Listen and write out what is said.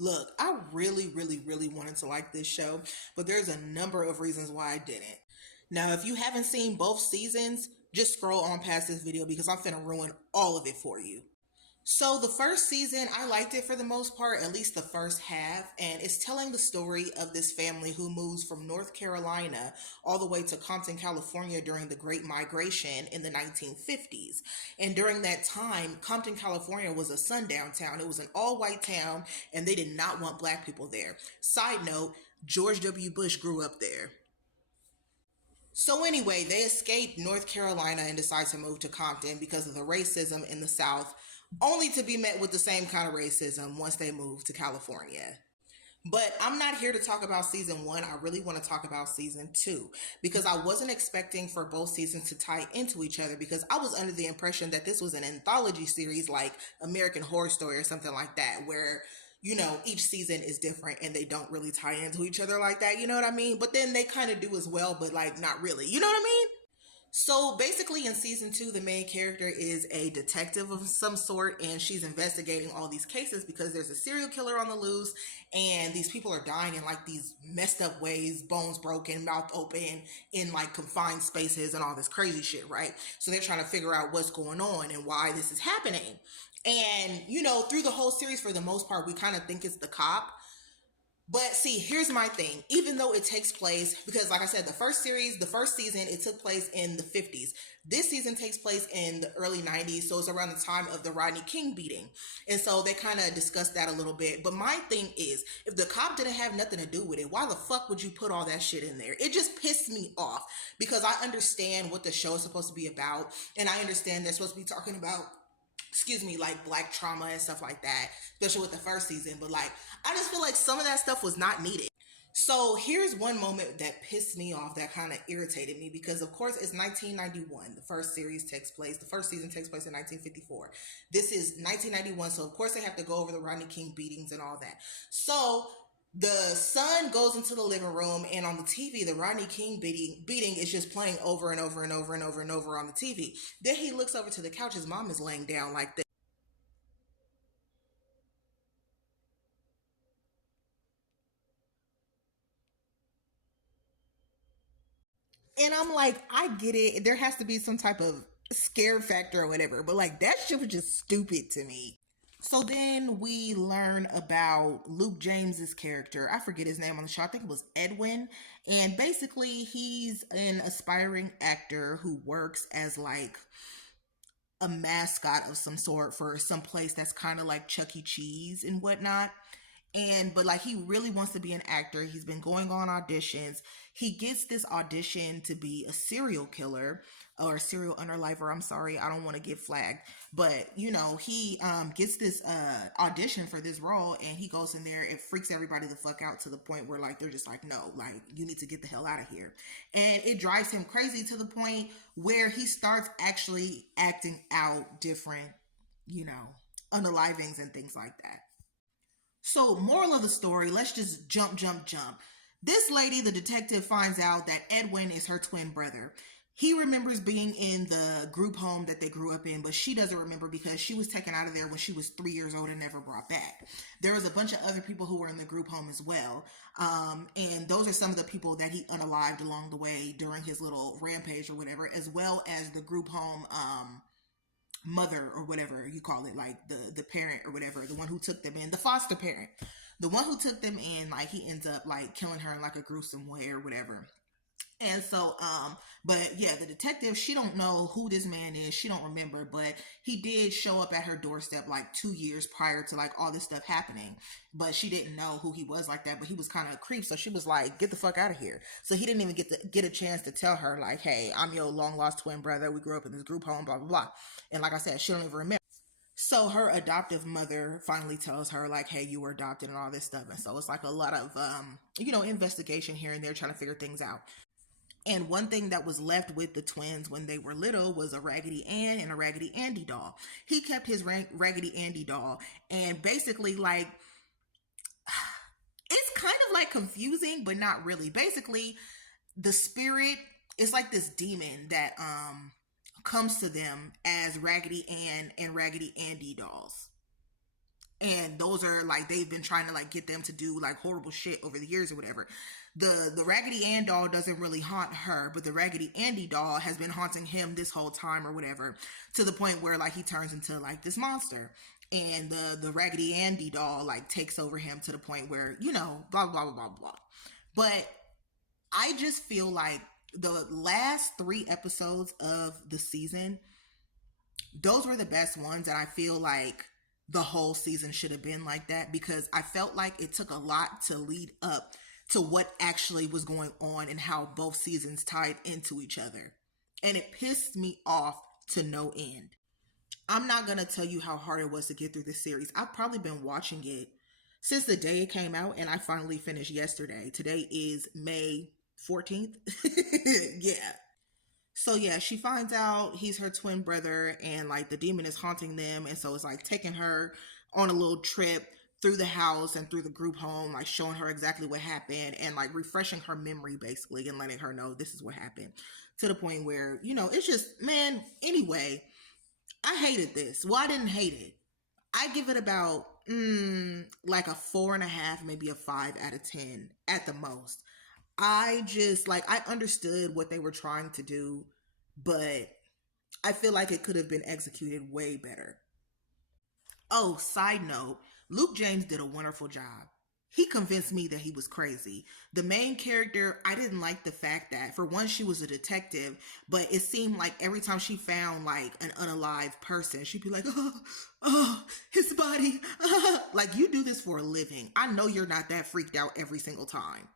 Look, I really, really, really wanted to like this show, but there's a number of reasons why I didn't. Now, if you haven't seen both seasons, just scroll on past this video because I'm finna ruin all of it for you. So the first season, I liked it for the most part, at least the first half, and it's telling the story of this family who moves from North Carolina all the way to Compton, California during the Great Migration in the 1950s. And during that time, Compton, California was a sundown town. It was an all-white town, and they did not want black people there. Side note, George W. Bush grew up there. So anyway, they escaped North Carolina and decide to move to Compton because of the racism in the South, only to be met with the same kind of racism once they moved to California. But I'm not here to talk about season one. I really want to talk about season two because I wasn't expecting for both seasons to tie into each other because I was under the impression that this was an anthology series like American Horror Story or something like that, where each season is different and they don't really tie into each other like that. You know what I mean? But then they kind of do as well, but like not really. You know what I mean? So basically, in season two, the main character is a detective of some sort, and she's investigating all these cases because there's a serial killer on the loose, and these people are dying in like these messed up ways, bones broken, mouth open, in like confined spaces, and all this crazy shit, right? So they're trying to figure out what's going on and why this is happening. And, through the whole series, for the most part, we kind of think it's the cop, but see, here's my thing. Even though it takes place, because like I said, the first season, it took place in the 50s. This season takes place in the early 90s. So it's around the time of the Rodney King beating. And so they kind of discussed that a little bit. But my thing is, if the cop didn't have nothing to do with it, why the fuck would you put all that shit in there? It just pissed me off because I understand what the show is supposed to be about. And I understand they're supposed to be talking about, like black trauma and stuff like that, especially with the first season. But like, I just feel like some of that stuff was not needed. So here's one moment that pissed me off, that kind of irritated me, because of course it's 1991. The first season takes place in 1954. This is 1991. So of course they have to go over the Rodney King beatings and all that. So the son goes into the living room, and on the TV, the Rodney King beating is just playing over and over and over and over and over on the TV. Then he looks over to the couch. His mom is laying down like this. And I'm like, I get it. There has to be some type of scare factor or whatever, but like that shit was just stupid to me. So then we learn about Luke James's character. I forget his name on the show. I think it was Edwin. And basically, he's an aspiring actor who works as like a mascot of some sort for some place that's kind of like Chuck E. Cheese and whatnot. But like he really wants to be an actor. He's been going on auditions. He gets this audition to be a serial killer or a serial underlifer. I'm sorry, I don't want to get flagged, but he gets this audition for this role, and he goes in there. It freaks everybody the fuck out to the point where like they're just like, no, like you need to get the hell out of here. And it drives him crazy to the point where he starts actually acting out different, unalivings and things like that. So, moral of the story, let's just jump. This lady, the detective, finds out that Edwin is her twin brother. He remembers being in the group home that they grew up in, but she doesn't remember because she was taken out of there when she was 3 years old and never brought back. There was a bunch of other people who were in the group home as well. And those are some of the people that he unalived along the way during his little rampage or whatever, as well as the group home mother or whatever you call it, like the parent or whatever, the one who took them in, the foster parent, the one who took them in, like he ends up like killing her in like a gruesome way or whatever. And so, but yeah, the detective, she don't know who this man is. She don't remember, but he did show up at her doorstep like 2 years prior to like all this stuff happening. But she didn't know who he was like that, but he was kind of a creep. So she was like, get the fuck out of here. So he didn't even get a chance to tell her like, hey, I'm your long lost twin brother. We grew up in this group home, blah, blah, blah. And like I said, she don't even remember. So her adoptive mother finally tells her like, hey, you were adopted and all this stuff. And so it's like a lot of, investigation here and there trying to figure things out. And one thing that was left with the twins when they were little was a Raggedy Ann and a Raggedy Andy doll. He kept his Raggedy Andy doll, and basically, like, it's kind of like confusing, but not really. Basically, the spirit is like this demon that comes to them as Raggedy Ann and Raggedy Andy dolls. And those are like, they've been trying to like get them to do like horrible shit over the years or whatever. The Raggedy Ann doll doesn't really haunt her, but the Raggedy Andy doll has been haunting him this whole time or whatever, to the point where like he turns into like this monster. And the Raggedy Andy doll like takes over him to the point where, you know, blah blah blah blah blah. But I just feel like the last 3 episodes of the season, those were the best ones, and I feel like the whole season should have been like that, because I felt like it took a lot to lead up to what actually was going on and how both seasons tied into each other. And it pissed me off to no end. I'm not going to tell you how hard it was to get through this series. I've probably been watching it since the day it came out, and I finally finished yesterday. Today is May 14th. Yeah. So yeah, she finds out he's her twin brother, and like the demon is haunting them, and so it's like taking her on a little trip through the house and through the group home, like showing her exactly what happened and like refreshing her memory basically, and letting her know this is what happened, to the point where, you know, it's just, man, anyway, I hated this. Well, I didn't hate it. I give it about like a 4.5, maybe a 5 out of 10 at the most. I just like, I understood what they were trying to do, but I feel like it could have been executed way better. Oh, side note, Luke James did a wonderful job. He convinced me that he was crazy. The main character, I didn't like the fact that, for one, she was a detective, but it seemed like every time she found like an unalive person, she'd be like, oh, his body. Like, you do this for a living. I know you're not that freaked out every single time.